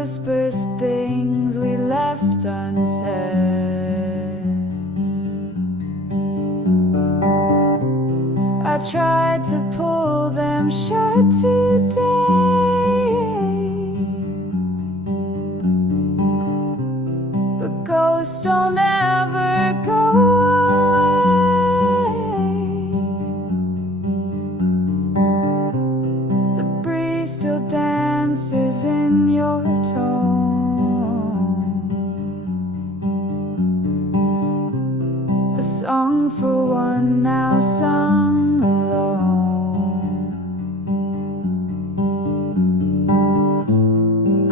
whispers things we left unsaid. I tried to pull them shut today, but ghosts don't ever go away. The breeze still dances in your tone, a song for one now sung alone.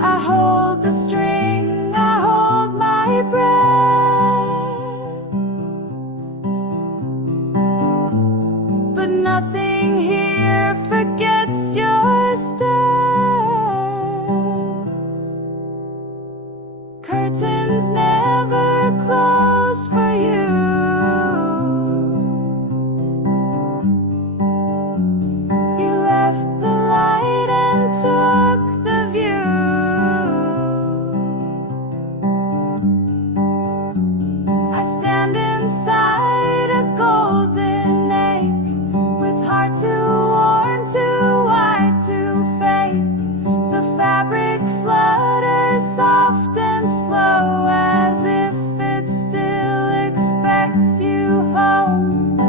I hold the string, I hold my breath, but nothing here forgets your steps. Curtains never closed for you. You left the light and took the view. I stand inside a golden egg, with heart too worn, too wide to fake. The fabric flutters soft and slow, as if it still expects you home.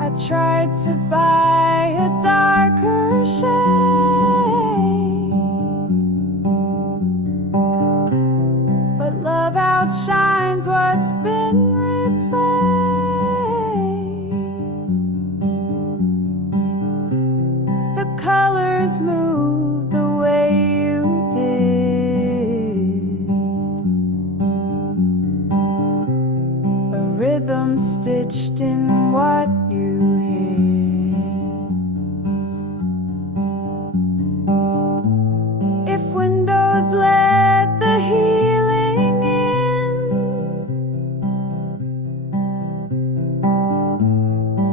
I tried to buy a darker shade, but love outshines what's been replaced. The colors move the way you did, a rhythm stitched in what you hid. If windows let the healing in,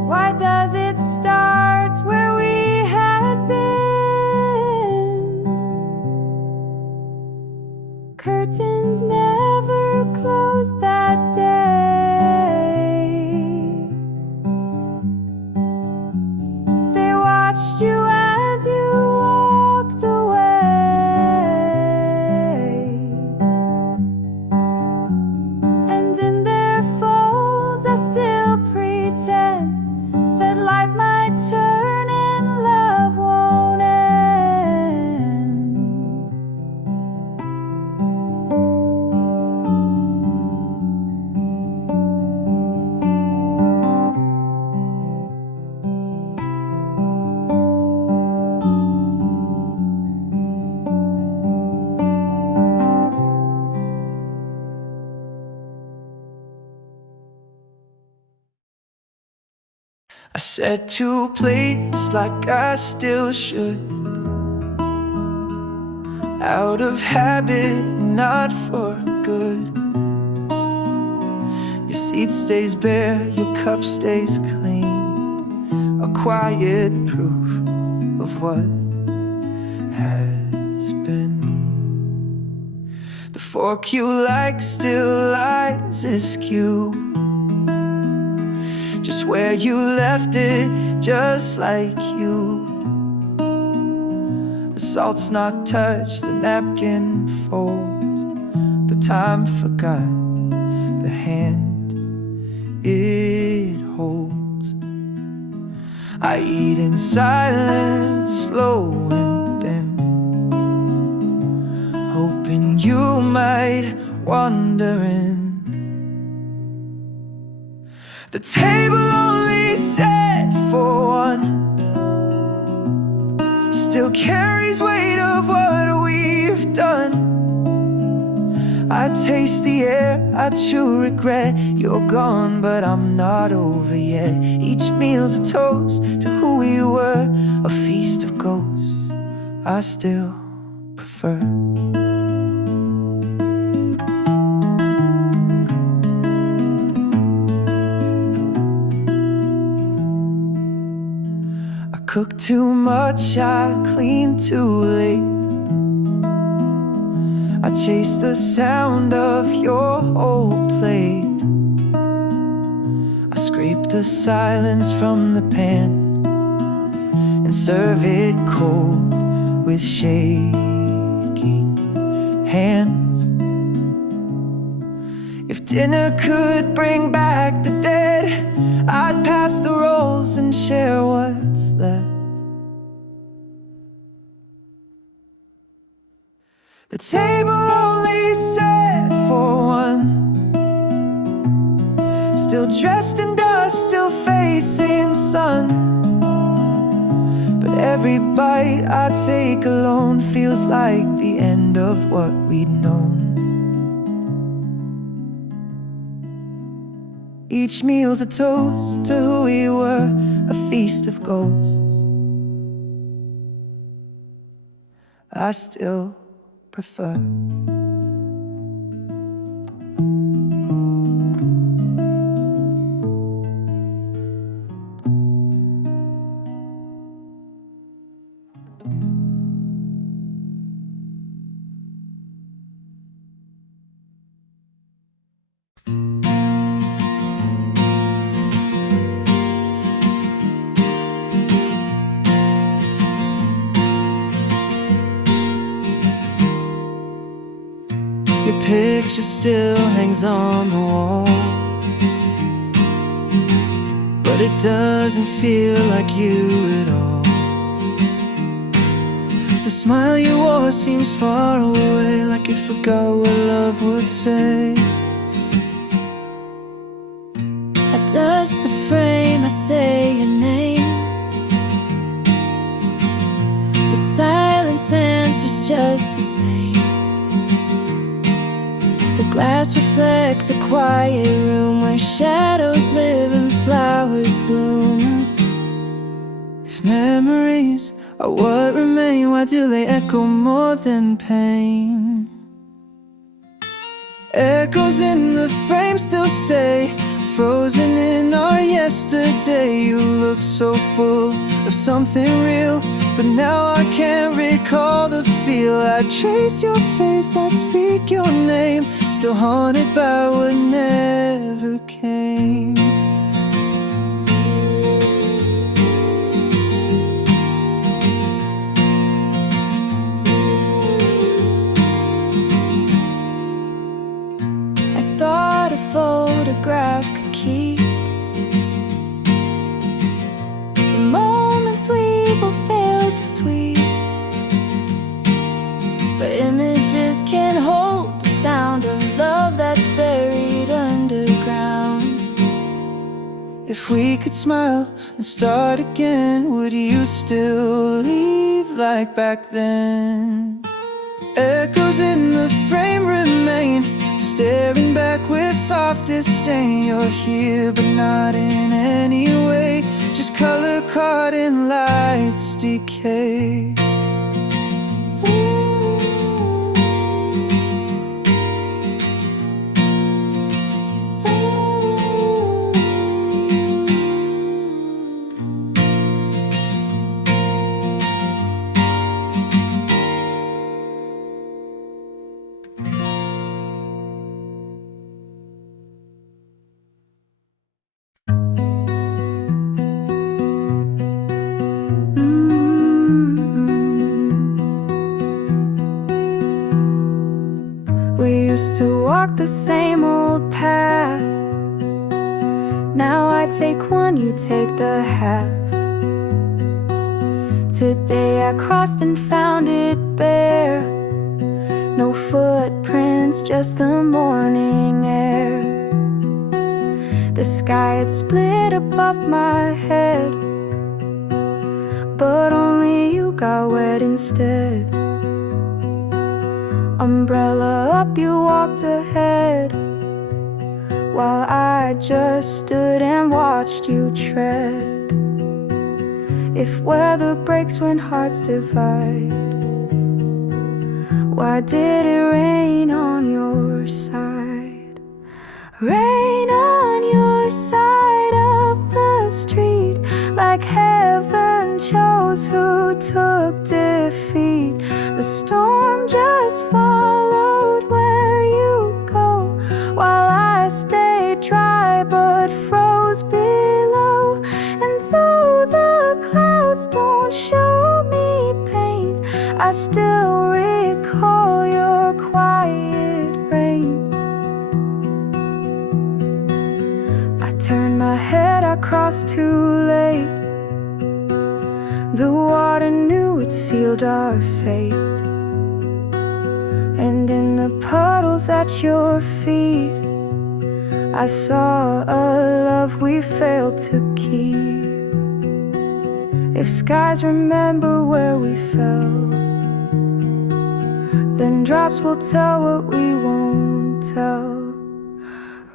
why does it start where we had been? Curtains never closed that day. They watched you as you walked away, and in their folds I still pretend that light might turn and love won't end. I said 2 plates like I still should, out of habit, not for good. Your seat stays bare, your cup stays clean, a quiet proof of what has been. The fork you like still lies askew, just where you left it, just like you. The salt's not touched, the napkin folds, but time forgot the hand it holds. I eat in silence, slow and thin, hoping you might wander in. The table only set for one still carries weight of what we've done. I taste the air, I chew regret. You're gone, but I'm not over yet. Each meal's a toast to who we were, a feast of ghosts I still prefer. cook too much, I clean too late. I chase the sound of your old plate. I scrape the silence from the pan and serve it cold with shaking hands. If dinner could bring back the dead, I'd pass the rolls and share what's left. The table only set for one, still dressed in dust, still facing sun. But every bite I take alone feels like the end of what we'd known. Each meal's a toast to who we were, a feast of ghosts. I still prefer. Your picture still hangs on the wall, but it doesn't feel like you at all. The smile you wore seems far away, like you forgot what love would say. I dust the frame, I say your name, but silence answers just the same. The glass reflects a quiet room where shadows live and flowers bloom. If memories are what remain, why do they echo more than pain? Echoes in the frame still stay, frozen in our yesterday. You look so full of something real, but now I can't recall the feel. I trace your face, I speak your name, still haunted by what never came. I thought a photograph could keep the moments we both failed to sweep, but images can't hold the sound of love that's buried underground. If we could smile and start again, would you still leave like back then? Echoes in the frame remain, staring back with soft disdain. You're here but not in any way, just color caught in light's decay. We used to walk the same old path. Now I take one, you take the half. Today I crossed and found it bare. No footprints, just the morning air. The sky had split above my head, but only you got wet instead. Umbrella up, you walked ahead, while I just stood and watched you tread. If weather breaks when hearts divide, why did it rain on your side? Rain on your side of the street, like heaven child. storm just followed where you go, while I stayed dry but froze below. And though the clouds don't show me pain, I still recall your quiet rain. I turned my head, I crossed too late. The water knew it sealed our fate, and in the puddles at your feet I saw a love we failed to keep. If skies remember where we fell, then drops will tell what we won't tell.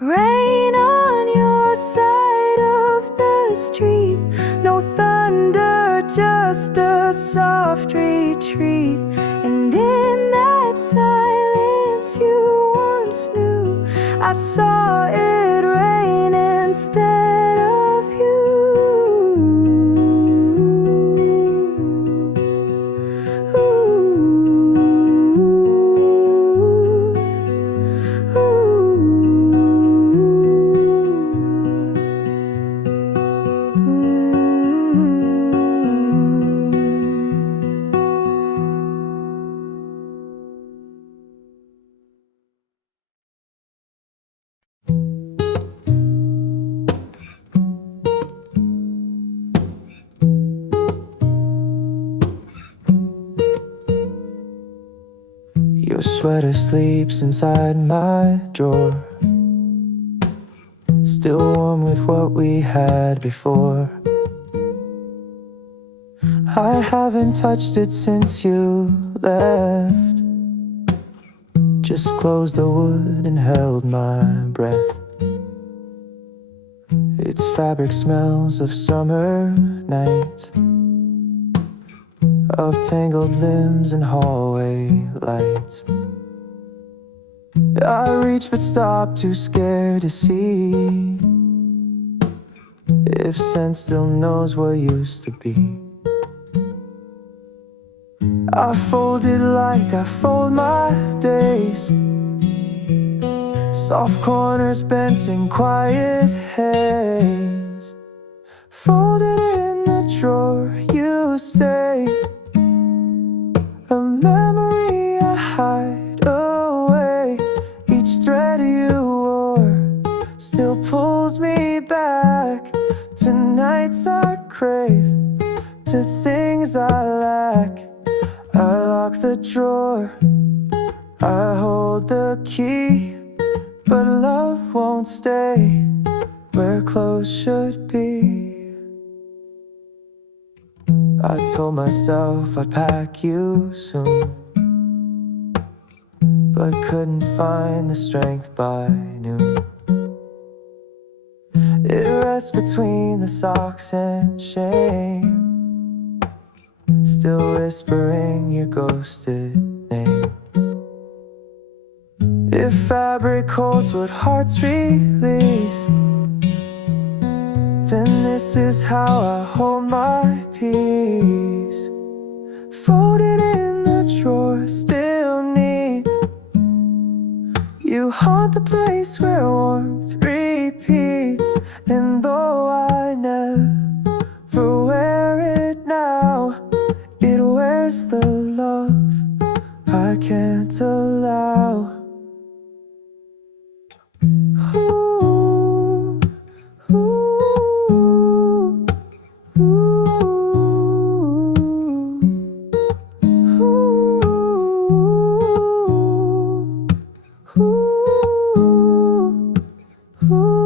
Rain on your side of the street, no thunder, just a soft retreat. And in that silence you once knew, I saw it rain instead of you. Your sweater sleeps inside my drawer, still warm with what we had before. I haven't touched it since you left. Just closed the wood and held my breath. Its fabric smells of summer nights, of tangled limbs and hallway lights. I reach but stop, too scared to see if scent still knows what used to be. I fold it like I fold my days, soft corners bent in quiet haze. Folded in the drawer you stay, a memory I hide away. Each thread you wore still pulls me back to nights I crave, to things I lack. I lock the drawer, I hold the key, but love won't stay where clothes should be. I told myself I'd pack you soon, but couldn't find the strength by noon. It rests between the socks and shame, still whispering your ghosted name. If fabric holds what hearts release, then this is how I hold my peace. Folded in the drawer, still neat. You haunt the place where warmth repeats. And though I never wear it now, it wears the love I can't allow. Ooh, ooh, ooh, ooh, ooh, ooh.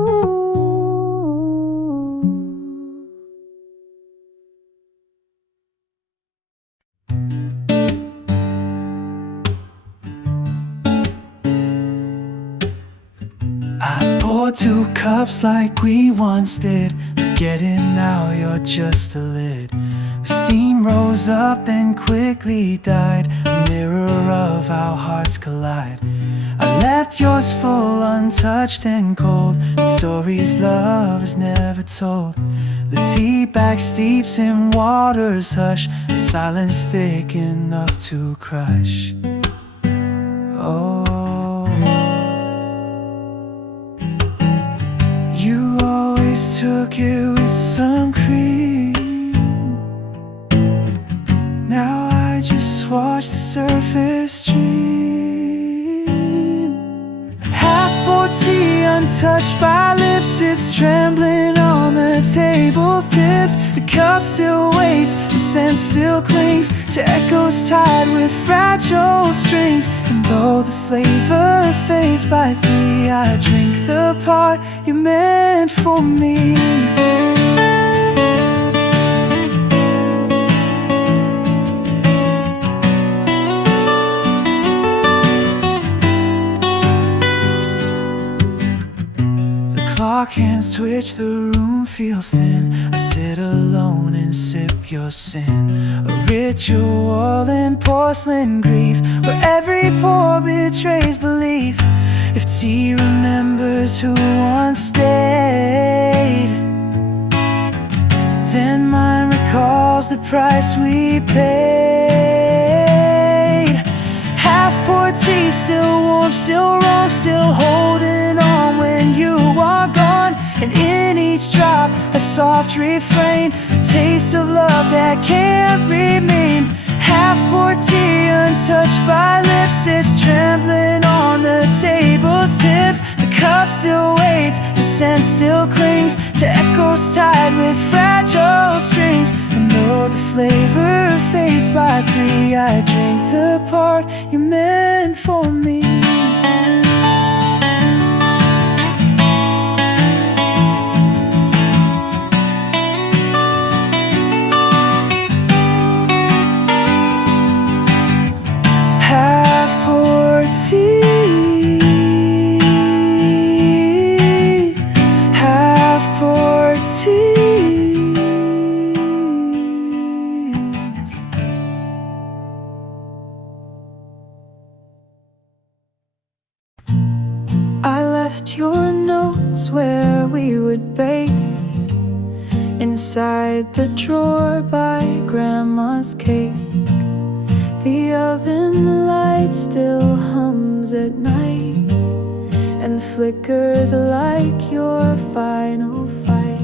I poured 2 cups like we once did, forgetting now you're just a lid. The steam rose up and quickly died, a mirror of our hearts collide. I left yours full, untouched and cold, stories love has never told. The tea bag steeps in water's hush, the silence thick enough to crush. Oh, you always took it with some cream. Now I just watch the surface stream. Half-poured tea untouched by lips, it's trembling on the table's tips. The cup still waits, the scent still clings to echoes tied with fragile strings. And though the flavor fades by 3, I drink the part you meant for me. Clock hands twitch, the room feels thin. I sit alone and sip your sin. A ritual in porcelain grief, where every pore betrays belief. If tea remembers who once stayed, then mine recalls the price we paid. Half-poured tea, still warm, still wrong, still holding on when you are gone. And in each drop, a soft refrain, a taste of love that can't remain. Half-poured tea untouched by lips, it's trembling on the table's tips. The cup still waits, the scent still clings to echoes tied with fragile strings. And though the flavor fades by 3, I drink the part you meant for me. Half-poured tea, half-poured tea. I left your notes where we would bake, inside the drawer by Grandma's cake. The oven light still hums at night and flickers like your final fight.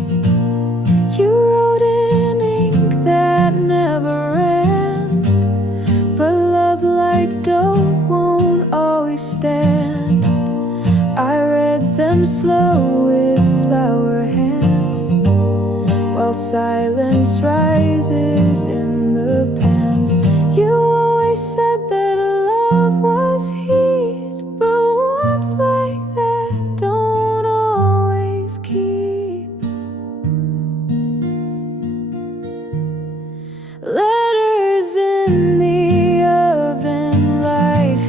You wrote in ink that never ran, but love like dough won't always stand. I read them slow with flower hands, while silence rises in the pans. You always said that love was heat, but warmth like that don't always keep. Letters in the oven light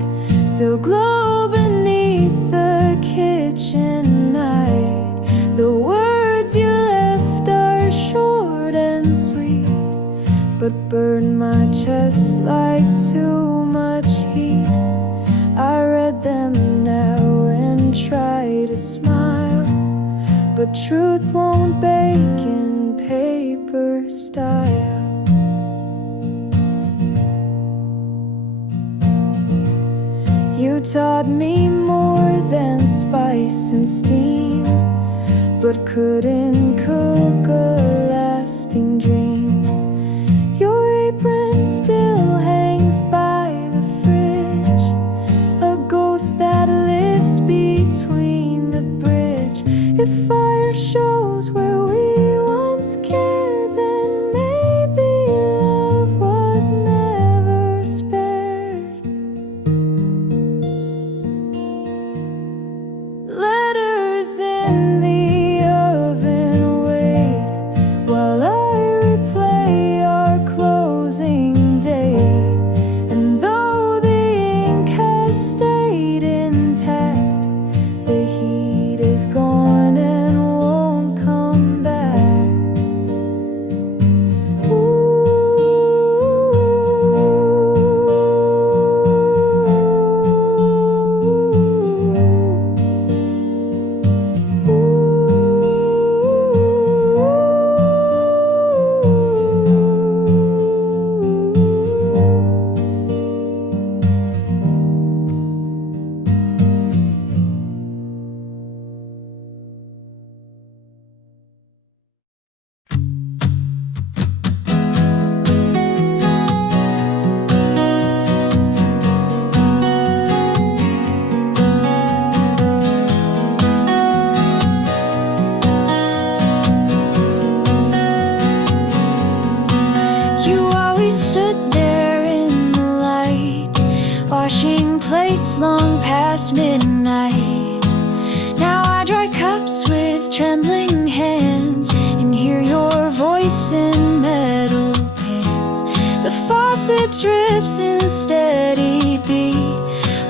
still glow beneath the kitchen night. The words you left are short and sweet, but burn my chest like too much heat. I read them now and try to smile, but truth won't bake in paper style. You taught me more than spice and steam, but couldn't cook a lasting dream. Your apron still hangs by the fridge, a ghost that lives between the bridge. If fire shows where we once cared, then maybe love was never spared. Letters in the oven wait while I replay our closing date. And though the ink has stayed intact, the heat is gone and won't come back. Ooh. plates long past midnight. Now I dry cups with trembling hands and hear your voice in metal pans. The faucet drips in steady beat,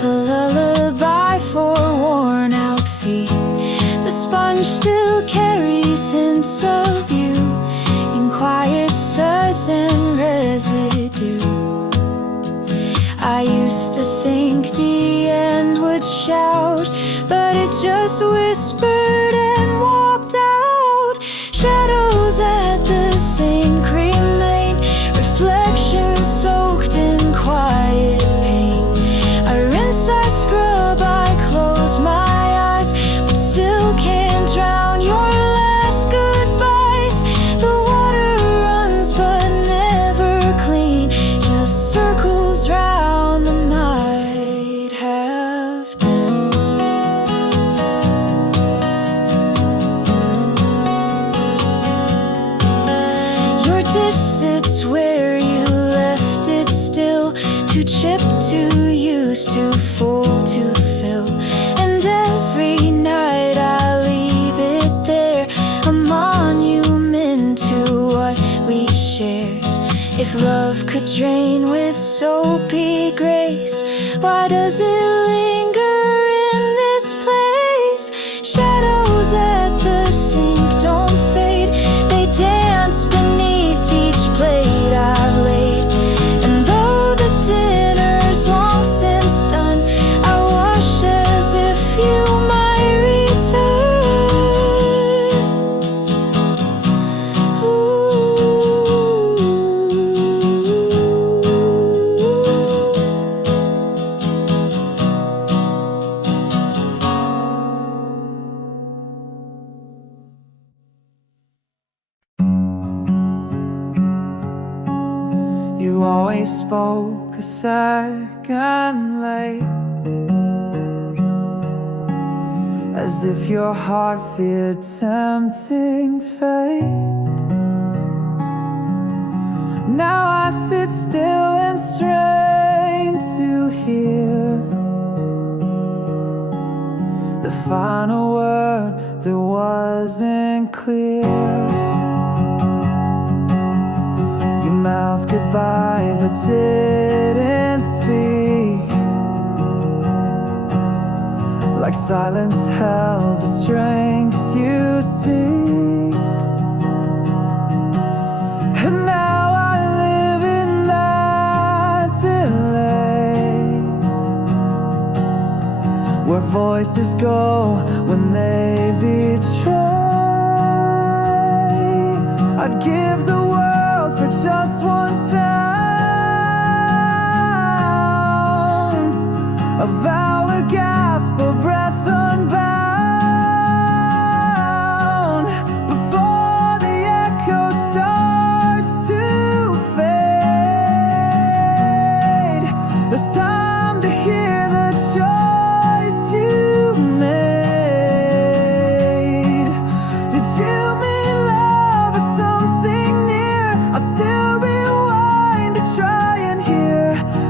a lullaby for worn out feet. The sponge still carries hints of you in quiet suds and residue. I used to think the end would shout, but it just whispered and walked out. Shadows at the sink remain, reflections soaked in quiet pain. I rinse, I scrub, I close my eyes, but still can't drown your last goodbyes. The water runs but never clean, just circles round the might have been. Your dish sits where you left it still, too chipped, too used, too full to fill. And every night I leave it there, a monument to what we shared. If love could drain with soapy grace, why does it linger in this place? Shadows at the sink don't fade, they dance beneath each plate I've laid. And though the dinner's long since done, I wash as if you might return. You always spoke a second late, as if your heart feared tempting fate. Now I sit still and strain to hear the final word that wasn't clear. You mouthed goodbye but didn't speak, like silence held the strength you seek. And now I live in that delay, where voices go when they betray. I'd give the world for just one sound, a vow, a gasp, a breath unbound, before the echo starts to fade. There's time to hear the choice you made. Did you mean love or something near? I still rewind to try and hear,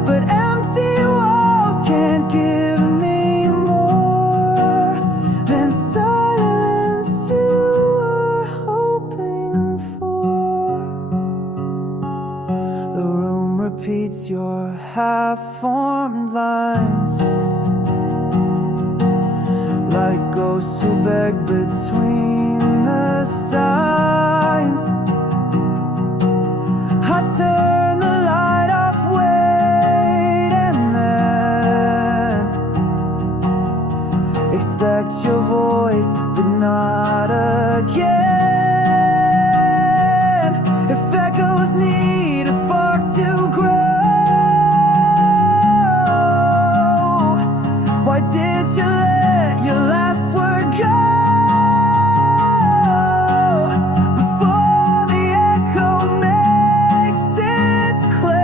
but empty walls can't give me more than silence you were hoping for. The room repeats your half-formed lines, like ghosts who beg between the signs. I turn the light off, wait, and then expect your voice, but not again. If echoes need a spark to grow, why did you let your last word go? Before the echo makes its claim,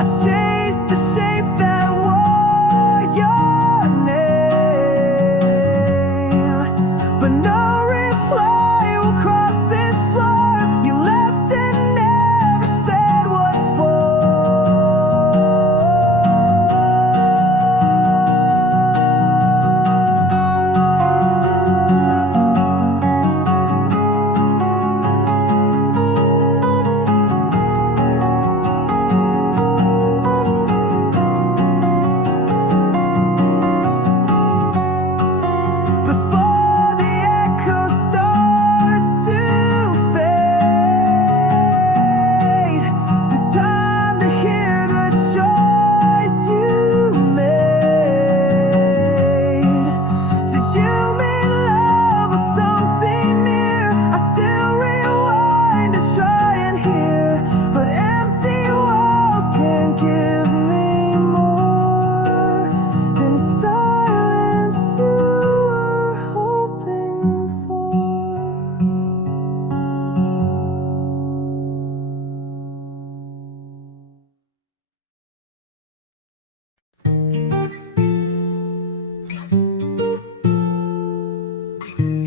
I chased the shape that wore your name.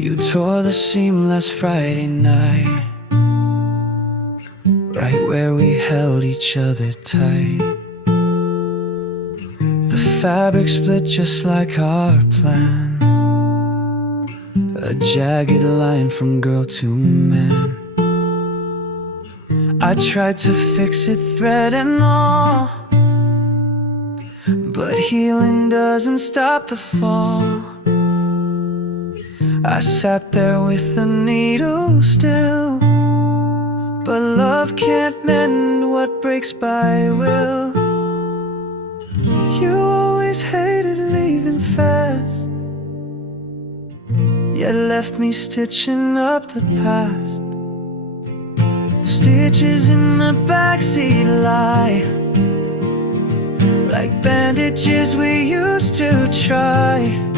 You tore the seam last Friday night, right where we held each other tight. The fabric split just like our plan, a jagged line from girl to man. I tried to fix it, thread and all, but healing doesn't stop the fall. I sat there with the needle still, but love can't mend what breaks by will. You always hated leaving fast, yet left me stitching up the past. Stitches in the backseat lie like bandages we used to try.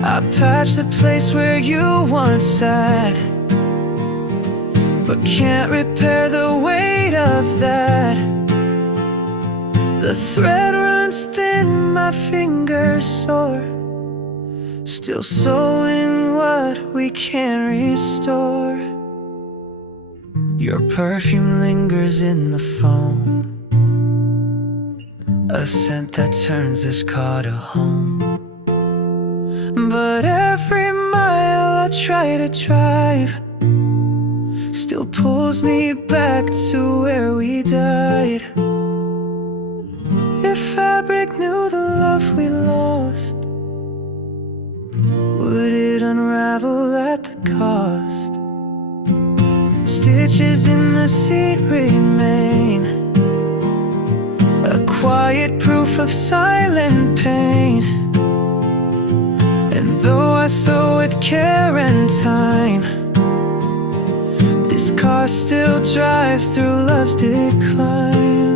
I patched the place where you once sat, but can't repair the weight of that. The thread runs thin, my fingers sore, still sewing what we can't restore. Your perfume lingers in the foam, a scent that turns this car to home. But every mile I try to drive still pulls me back to where we died. If fabric knew the love we lost, would it unravel at the cost? Stitches in the seat remain, a quiet proof of silent pain. And though I sew with care and time, this car still drives through love's decline.